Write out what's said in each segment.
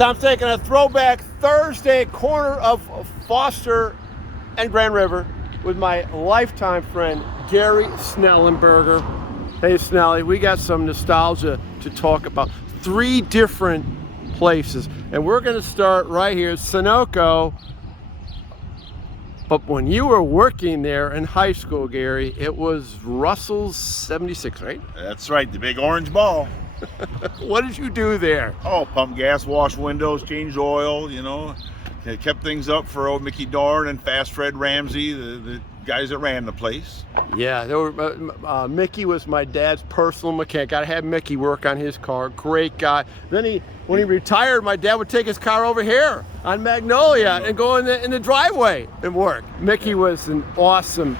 Tom's taking a throwback Thursday corner of Foster and Grand River with my lifetime friend, Jerry Snellenberger. Hey, Snelly, we got some nostalgia to talk about. 3 different places. And we're going to start right here, Sunoco. But when you were working there in high school, Gary, it was Russell's 76, right? That's right, the big orange ball. What did you do there? Oh, pump gas, wash windows, change oil, you know. It kept things up for old Mickey Dorin and Fast Frad Ramsey, the guys that ran the place. Yeah, there were, Mickey was my dad's personal mechanic. I had Mickey work on his car. Great guy. Then when he retired, my dad would take his car over here on Magnolia and go in the driveway and work. Mickey was an awesome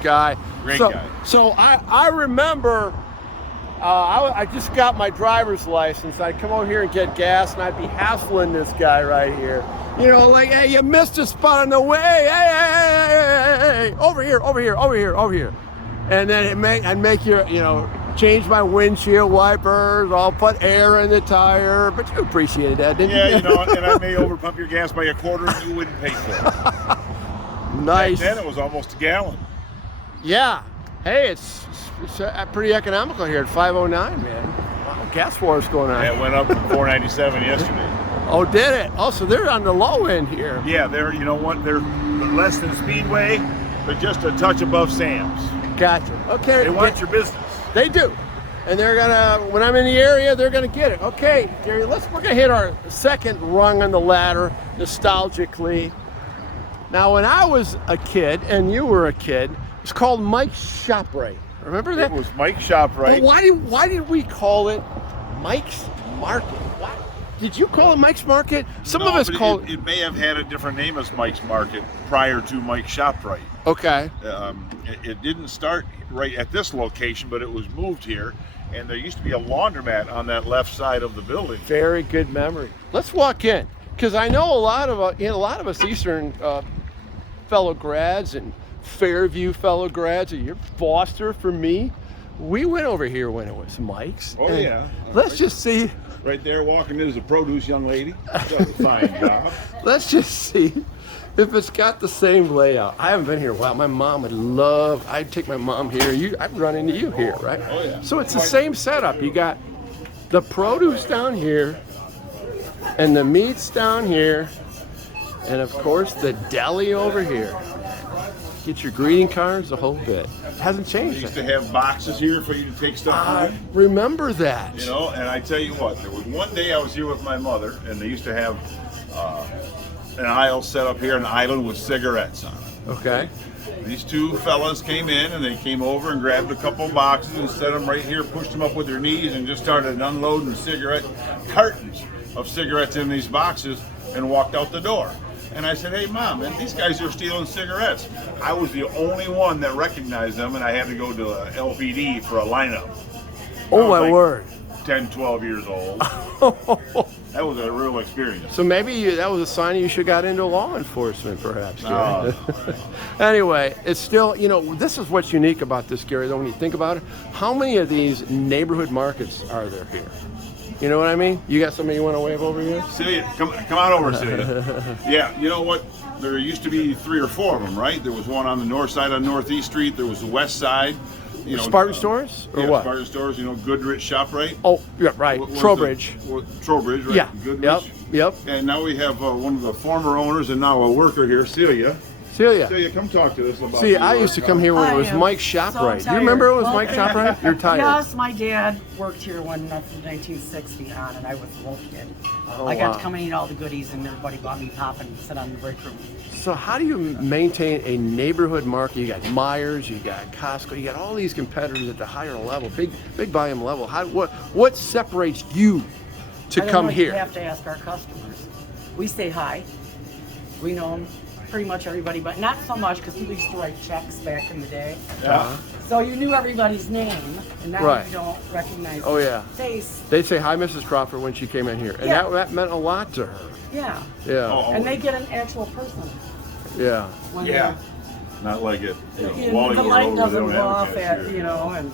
guy. Great guy. So I remember. I just got my driver's license. I'd come over here and get gas, and I'd be hassling this guy right here. You know, like, hey, you missed a spot on the way. Hey, over here. And then I'd make change my windshield wipers. I'll put air in the tire. But you appreciated that, didn't you? Yeah, you know, and I may overpump your gas by a quarter, and you wouldn't pay for it. Nice. Back then, it was almost a gallon. Yeah. Hey, it's pretty economical here at 509, man. Wow, gas war is going on. Yeah, it went up from 497 yesterday. Oh, did it? Oh, so they're on the low end here. Yeah, they're, you know what, they're less than Speedway, but just a touch above Sam's. Gotcha. Okay. They want your business. They do. And they're gonna, when I'm in the area, they're gonna get it. Okay, Gary, we're gonna hit our second rung on the ladder, nostalgically. Now, when I was a kid, and you were a kid, it was called Mike's Shop Rite. Remember that? It was Mike's Shop Rite. Well, why did we call it Mike's Market? Why? Did you call it Mike's Market? Some of us call it may have had a different name as Mike's Market prior to Mike's Shop Rite. Okay. It didn't start right at this location, but it was moved here. And there used to be a laundromat on that left side of the building. Very good memory. Let's walk in, because I know a lot of us Eastern fellow grads and Fairview fellow grads, or your Foster for me. We went over here when it was Mike's. Oh yeah. Let's just see. Right there, walking in is a produce young lady. Does a fine job. Let's just see if it's got the same layout. I haven't been here in a while. My mom would love. I'd take my mom here. I'd run into you here, right? Oh yeah. So it's the same setup. You got the produce down here, and the meats down here, and of course the deli over here. Get your greeting cards, the whole bit. It hasn't changed. They used to have boxes here for you to take stuff home. Remember that. You know, and I tell you what, there was one day I was here with my mother, and they used to have an aisle set up here, an island with cigarettes on it. Okay. These 2 fellas came in, and they came over and grabbed a couple of boxes and set them right here, pushed them up with their knees, and just started unloading cartons of cigarettes in these boxes, and walked out the door. And I said, hey, Mom, man, these guys are stealing cigarettes. I was the only one that recognized them, and I had to go to a LPD for a lineup. Oh, my word. 10, 12 years old. That was a real experience. So maybe that was a sign you should have got into law enforcement, perhaps, Gary. Anyway, it's still, this is what's unique about this, Gary, though, when you think about it. How many of these neighborhood markets are there here? You know what I mean? You got somebody you want to wave over here? Celia, come on over, Celia. Yeah, you know what? There used to be 3 or 4 of them, right? There was one on the north side on Northeast Street. There was the west side. Spartan stores? Or what? Spartan stores, Goodrich, Shop Rite. Oh, yeah, right. Trowbridge. Trowbridge, right? Yeah. Goodrich. Yep. And now we have one of the former owners and now a worker here, Celia. Celia, come talk to us about. See, I used to come here when it was Mike's Shop Rite. Do you remember it was Mike's Shop Rite? You're tired. Yes, my dad worked here from 1960 on, and I was a little kid. I got to come and eat all the goodies, and everybody bought me pop and sit on the break room. So how do you maintain a neighborhood market? You got Myers, you got Costco, you got all these competitors at the higher level, big volume level. What separates you to come here? You have to ask our customers. We say hi. We know them. Pretty much everybody, but not so much because people used to write checks back in the day. Yeah. So you knew everybody's name, and now Right. you don't recognize face. They'd say hi, Mrs. Crawford, when she came in here, and that meant a lot to her. Yeah. Yeah. Oh, And they get an actual person. Yeah. When yeah. Not like it. the Wally light Road, doesn't they go don't have a off at, cashier. and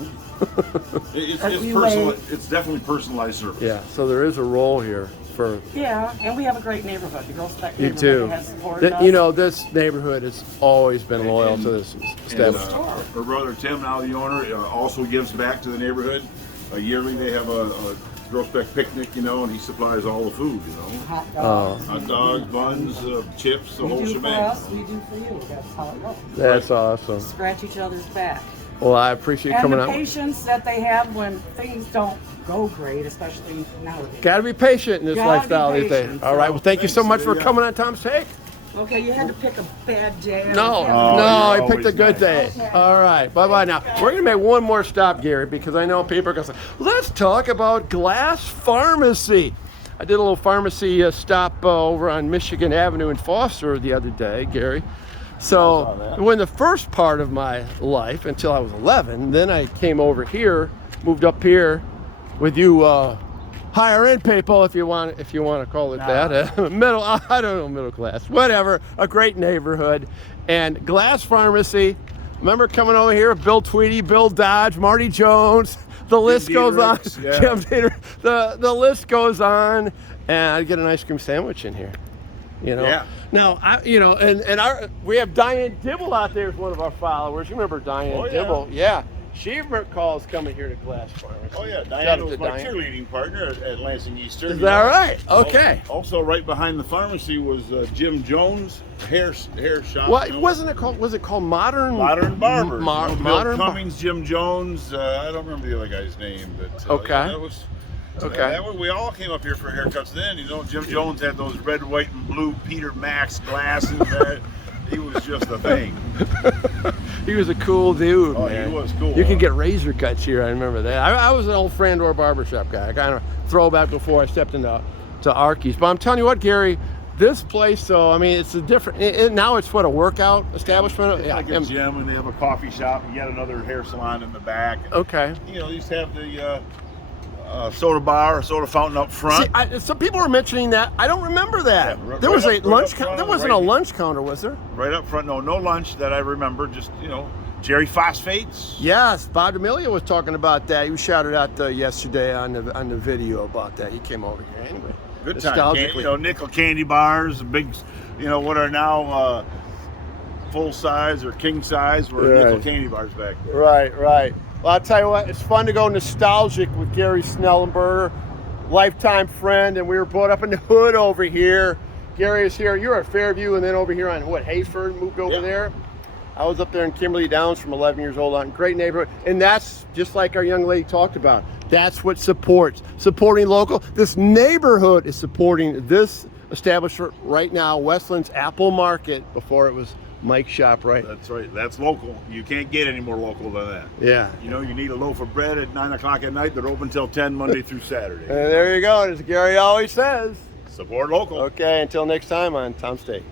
It's we personal. wait. It's definitely personalized service. Yeah. So there is a role here for. Yeah, and we have a great neighborhood. The Girl Spec You neighborhood too. has supported us. You know, this neighborhood has always been loyal to this And, establishment. her brother Tim, now the owner, also gives back to the neighborhood. Yearly they have a Girl Spec picnic, you know, and he supplies all the food, you know. Hot dogs. Hot dogs, buns, chips, the We whole do for shebang. us, we do for you. That's how it goes. That's awesome. Scratch each other's back. Well, I appreciate you And coming the out. patience that they have when things don't go great, especially nowadays. Got to be patient in this Gotta be lifestyle these days. patient. All right. Well, thank you so much for Yeah. coming on Tom's Take. Okay, you had to pick a bad day. No, Oh, no, I you're picked a always good nice. day. All right, bye-bye now. We're going to make one more stop, Gary, because I know people are going to say, let's talk about Glass Pharmacy. I did a little pharmacy stop over on Michigan Avenue in Foster the other day, Gary. So when the first part of my life, until I was 11, then I came over here, moved up here with you higher end people, if you want to call it that. Middle, I don't know, middle class, whatever. A great neighborhood. And Glass Pharmacy, remember coming over here, Bill Tweedy, Bill Dodge, Marty Jones, the list goes on. Yeah. Jim Dieterich, the list goes on. And I'd get an ice cream sandwich in here. You know. Yeah. Now, we have Diane Dibble out there as one of our followers. You remember Diane Oh, yeah. Dibble? Yeah. She recalls coming here to Glass Pharmacy. Oh yeah, Shout Diane out was to my Diane. cheerleading partner at Lansing Eastern. Is that right? Okay. Also, right behind the pharmacy was Jim Jones hair shop. What you know. wasn't it called? Was it called Modern Modern Barber. Bill Bill Cummings, Jim Jones. I don't remember the other guy's name, but Okay. yeah, that was. Okay. We all came up here for haircuts then. You know, Jim Jones had those red, white, and blue Peter Max glasses. He was just a thing. He was a cool dude, Oh, man. he was cool. You could get razor cuts here. I remember that. I was an old Frandor barbershop guy. I kind of throwback before I stepped into Arky's. But I'm telling you what, Gary, this place, though, I mean, it's a different. Now it's what, a workout establishment? It's like a gym, and they have a coffee shop, and yet another hair salon in the back. Okay. You know, they used to have the soda bar, soda fountain up front. See, some people were mentioning that. I don't remember that. Yeah, right there was up- a right lunch. up front, There wasn't right a here. lunch counter, was there? Right up front. No lunch that I remember. Just, you know, Jerry Phosphates. Yes, Bob D'Amelio was talking about that. He was shouted out yesterday on the video about that. He came over here anyway. Good time. Nostalgically. You know, nickel candy bars, big, you know, what are now full size or king size were Right. nickel candy bars back there. Right. Well, I'll tell you what, it's fun to go nostalgic with Gary Snellenberger, lifetime friend, and we were brought up in the hood over here. Gary is here. You're at Fairview, and then over here on Hayford, moved over Yeah. there. I was up there in Kimberly Downs from 11 years old on. Great neighborhood. And that's just like our young lady talked about. That's what supporting local. This neighborhood is supporting this establishment right now, Westland's Apple Market, before it was Mike's Shop Rite. That's right. That's local. You can't get any more local than that. Yeah. You know, you need a loaf of bread at 9 o'clock at night. They're open till 10 Monday through Saturday. And there you go. As Gary always says. Support local. Okay, until next time on Tom's Take.